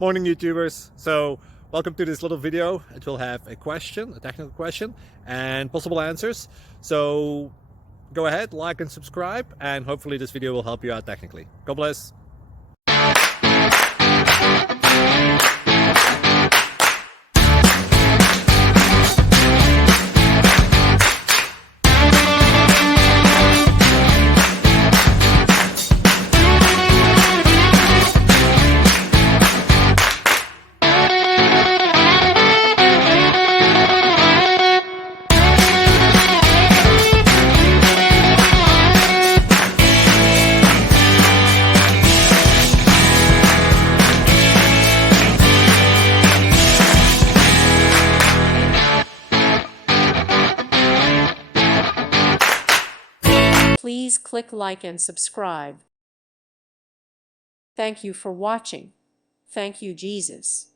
Morning YouTubers. So welcome to this little video. It will have a question, a technical question, and possible answers. So go ahead, like and subscribe, and hopefully this video will help you out technically. God bless. Please click like and subscribe. Thank you for watching. Thank you, Jesus.